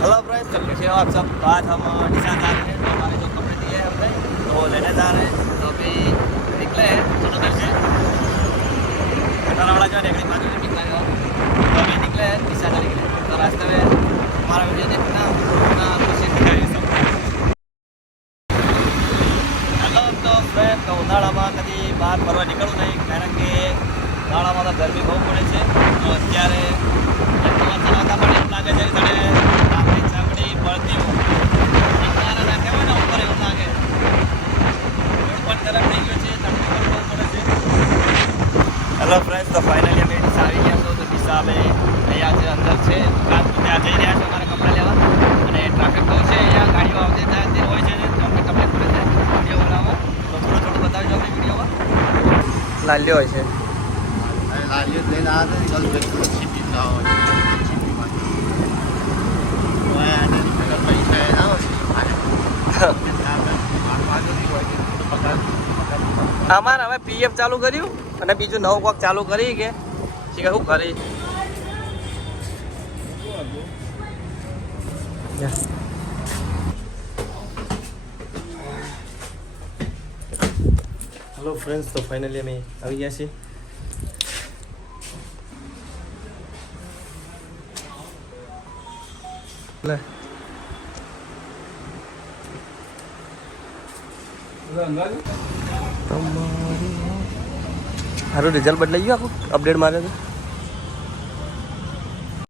Hello friends, तो कैसे हो आप सब। तो आज हम निशा जा रहे हैं, तो हमारे जो कपड़े दिए हैं हमने तो वो लेने जा रहे हैं। तो अभी निकले हैं चंडोदर से, खटारावाड़ा जो रेगड़ी बाजू में निकला है। तो अभी निकले हैं निशा जाने के लिए। तो रास्ते में हमारा वीडियो देखना, अपना कोशिश दिखाएंगे सब। हेलो तो फ्रेंड, तो ઉનાળામાં કદી બહાર ફરવા નીકળવું નહીં, કારણ કે ઉનાળામાં તો ગરમી બહુ પડે છે. તો અત્યારે ચલાવતા પણ એવું લાગે છે કે આપણી ચામડી બળતી હોય. નાના નાખ્યા હોય ને ઉપર એવું લાગે. પણ ગરમ થઈ ગયો છે, ઠંડી પણ બહુ પડે છે. હેલો ફ્રેન્ડ્સ, તો ફાઇનલી અમે ડીસા આવી ગયા છો. તો ડીસા અમે અહીંયા જે અંદર છે દુકાન, તો ત્યાં જઈ રહ્યા છો અમારે કપડાં લેવા. અને ટ્રાફિક બહુ છે અહીંયા, ગાડીઓ આવતી જાય તે હોય છે ને, તો અમને તકલીફ પડે છે વિડીયો બનાવવા. તો થોડું થોડું બતાવજો અમને વિડીયોમાં. લાલ્યો હોય છે. લાલ્યો લઈને આવે ને ચાલુ કરી છીપી લાવો અમારે હવે પીએફ ચાલુ કર્યું અને બીજું નવું કોક ચાલુ કરી કે શું કરી. હેલો ફ્રેન્ડ્સ, તો ફાઇનલી અમે આવી ગયા છીએ. સારું રિઝલ્ટ બદલાઈ ગયું, આખું અપડેટ મારે તો.